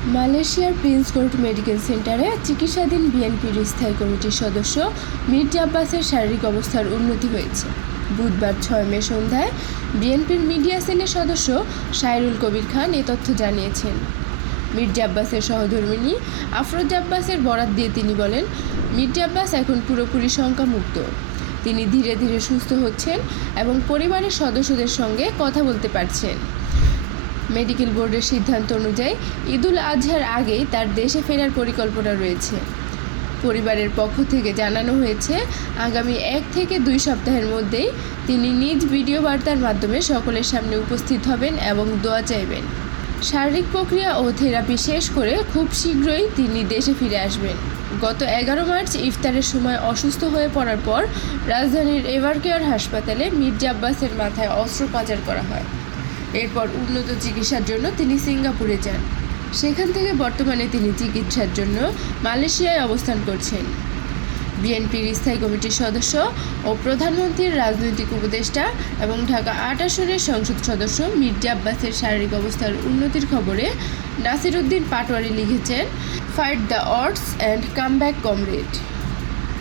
মালয়েশিয়ার Prince court medical সেন্টারে চিকিৎসাধীন বিএনপির স্থায়ী কমিটির সদস্য মির্জা আব্বাসের শারীরিক অবস্থার উন্নতি হয়েছে। বুধবার 6 মে সন্ধ্যায় বিএনপির মিডিয়া সেলের সদস্য সাইরুল কবির খান এ তথ্য জানিয়েছেন। মির্জা আব্বাসের সহধর্মিণী আফরোজা আব্বাসের বরাত দিয়ে তিনি বলেন, মির্জা আব্বাস এখন পুরোপুরি শঙ্কামুক্ত। তিনি ধীরে ধীরে সুস্থ হচ্ছেন এবং পরিবারের সদস্যদের সঙ্গে কথা বলতে পারছেন। মেডিকেল বোর্ডের সিদ্ধান্ত অনুযায়ী ঈদুল আজহার আগেই তার দেশে ফেরার পরিকল্পনা রয়েছে। পরিবারের পক্ষ থেকে জানানো হয়েছে, আগামী 1 থেকে 2 সপ্তাহের মধ্যেই তিনি নিজ ভিডিও বার্তার মাধ্যমে সকলের সামনে উপস্থিত হবেন এবং দোয়া চাইবেন। শারীরিক প্রক্রিয়া ও থেরাপি শেষ করে খুব শীঘ্রই তিনি দেশে ফিরে আসবেন। গত 11 মার্চ ইফতারের সময় অসুস্থ হয়ে পড়ার পর রাজধানীর এভারকেয়ার হাসপাতালে মির্জা আব্বাসের মাথায় অস্ত্রোপচার করা হয়। এরপর উন্নত চিকিৎসার জন্য তিনি সিঙ্গাপুরে যান। সেখান থেকে বর্তমানে তিনি চিকিৎসার জন্য মালয়েশিয়ায় অবস্থান করছেন। বিএনপির স্থায়ী কমিটির সদস্য ও প্রধানমন্ত্রীর রাজনৈতিক উপদেষ্টা এবং ঢাকা 8 আসনের সংসদ সদস্য মির্জা আব্বাসের শারীরিক অবস্থার উন্নতির খবরে নাসিরউদ্দিন পাটোয়ারি লিখেছেন, fight the odds and come back comrade.